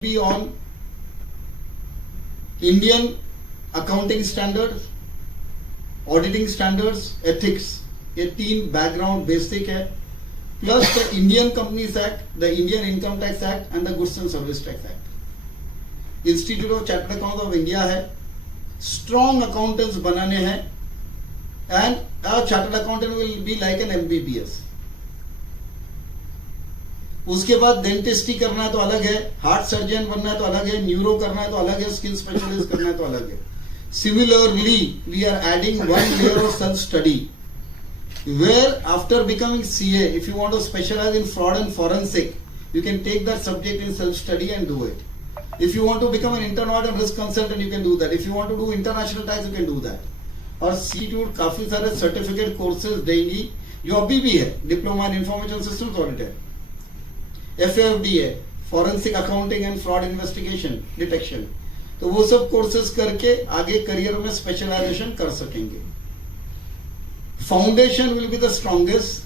be on Indian accounting standards, auditing standards, ethics. ये तीन background basic है, plus the Indian companies act, the Indian income tax act and the goods and service tax act. Institute of chartered account of India है, strong accountants बनाने हैं, and a chartered accountant will be like an MBBS. उसके बाद dentistry करना है तो अलग है, हार्ट सर्जन बनना है तो अलग है, न्यूरो करना है तो अलग है, स्किन स्पेशलिस्ट करना है तो अलग है. Similarly, we are adding one layer of self-study, where after becoming CA, if you want to specialize in fraud and forensic, you can take that subject in self-study and do it. If you want to become an internal audit and risk consultant, you can do that. If you want to do international tax, you can do that. और सीट्यूट काफी सारे certificate courses देंगी जो अभी भी है. Diploma in information systems audit है, FAFD है, forensic accounting and fraud investigation detection. तो वो सब कोर्सेज करके आगे करियर में स्पेशलाइजेशन कर सकेंगे. Foundation will be the strongest.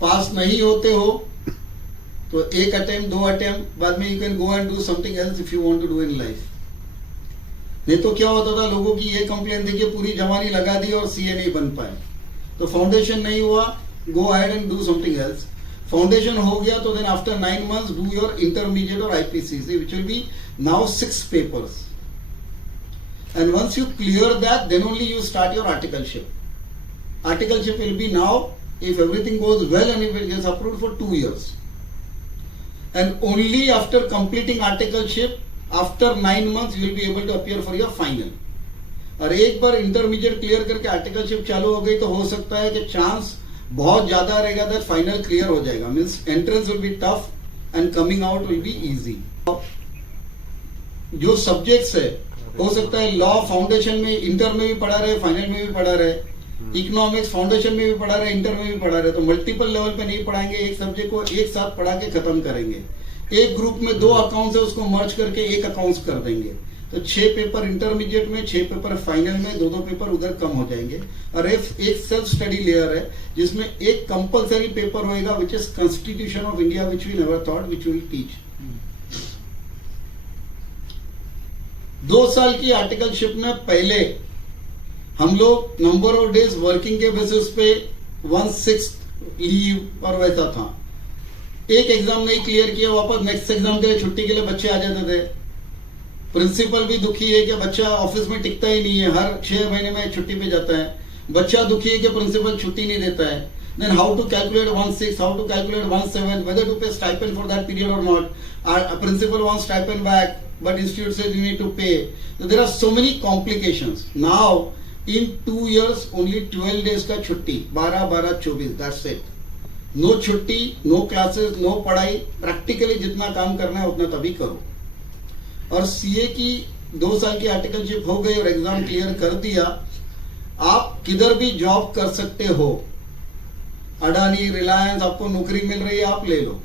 Pass नहीं होते हो तो एक अटेम्प्ट, 2 अटेम्प्ट, बाद में you can go and do something else if you want to do in life. नहीं तो क्या होता था, लोगों की ये कंप्लेन थी कि पूरी जवानी लगा दी और CA नहीं बन पाए. तो फाउंडेशन नहीं हुआ, go ahead and do something else. Foundation हो गया तो then after 9 months do your intermediate और IPCC, which will be now 6 papers. And once you clear that, then only you start your articleship. Articleship will be now, if everything goes well and if it gets approved, for 2 years. And only after completing articleship, after 9 months, you will be able to appear for your final. और एक बार intermediate clear करके articleship चालू हो गई तो हो सकता है कि चांस बहुत ज्यादा रहेगा दैट फाइनल क्लियर हो जाएगा. Means entrance will be tough and coming out will be easy. जो सब्जेक्ट्स है, हो सकता है लॉ फाउंडेशन में, इंटर में भी पढ़ा रहे, फाइनल में भी पढ़ा रहे, इकोनॉमिक्स फाउंडेशन में भी पढ़ा रहे, इंटर में भी पढ़ा रहे. तो मल्टीपल लेवल पे नहीं पढ़ाएंगे, एक सब्जेक्ट को एक साथ पढ़ा के खत्म करेंगे. एक ग्रुप में 2 अकाउंट्स है, उसको मर्ज करके एक अकाउंट्स कर देंगे. तो 6 पेपर इंटरमीडिएट में, 6 पेपर फाइनल में, 2-2 पेपर उधर कम हो जाएंगे. और एक सेल्फ स्टडी लेयर है जिसमें एक कंपलसरी पेपर होएगा which is constitution of India, which we never thought which will teach. 2 साल की आर्टिकलशिप में पहले हम लोग नंबर ऑफ डेज वर्किंग के बेसिस पे 1/6 लीव और वैसा था. एक एग्जाम नहीं क्लियर किया, वापस नेक्स्ट एग्जाम के लिए छुट्टी के लिए बच्चे आ जाते थे. प्रिंसिपल भी दुखी है कि बच्चा ऑफिस में टिकता ही नहीं है, हर 6 महीने में छुट्टी पे जाता है. बच्चा दुखी है कि प्रिंसिपल छुट्टी नहीं देता है. Then how to calculate 1/6, how to calculate 1/7, whether to pay stipend for that period और not. Principal wants stipend back, but institute says you need to pay. So there are so many complications. Now in 2 years only 12 days का छुट्टी, 12-12-24, that's it. No छुट्टी, no classes, no पढ़ाई, practically जितना काम करना है उतना तभी करो. और CA की 2 साल की आर्टिकलशिप हो गई और एग्जाम क्लियर कर दिया, आप किधर भी जॉब कर सकते हो. अडानी, रिलायंस, आपको नौकरी मिल रही है, आप ले लो.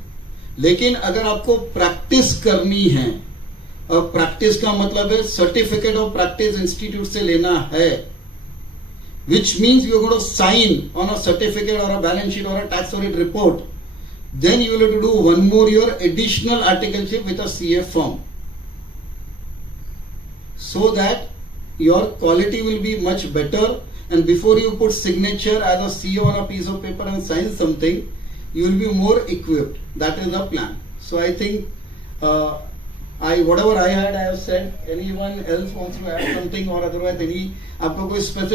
लेकिन अगर आपको प्रैक्टिस करनी है, और प्रैक्टिस का मतलब है सर्टिफिकेट ऑफ प्रैक्टिस इंस्टीट्यूट से लेना है, which means you are going to sign on a certificate और अ बैलेंस शीट और a tax audit report. Then you will have to do one more your additional articleship with a CA firm, so that your quality will be much better. And before you put signature as a CEO on a piece of paper and sign something, you will be more equipped. That is the plan. So I think whatever I had, I have said. Anyone else wants to add something or otherwise any आपको कोई specific